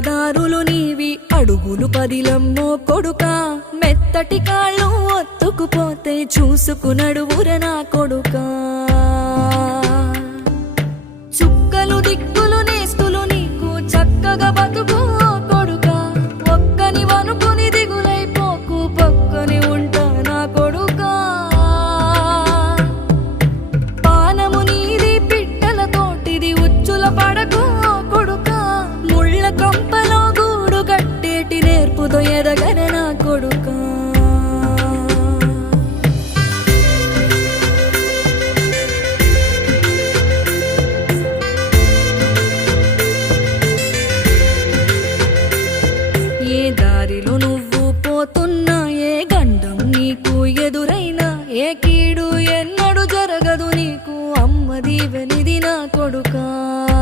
దారులు నీవి అడుగులు పదిలమ్మో కొడుకా మెత్తటి కాళ్ళు ఒత్తుకుపోతే చూసుకునడువుర నా కొడుకా చుక్కలు దిక్కు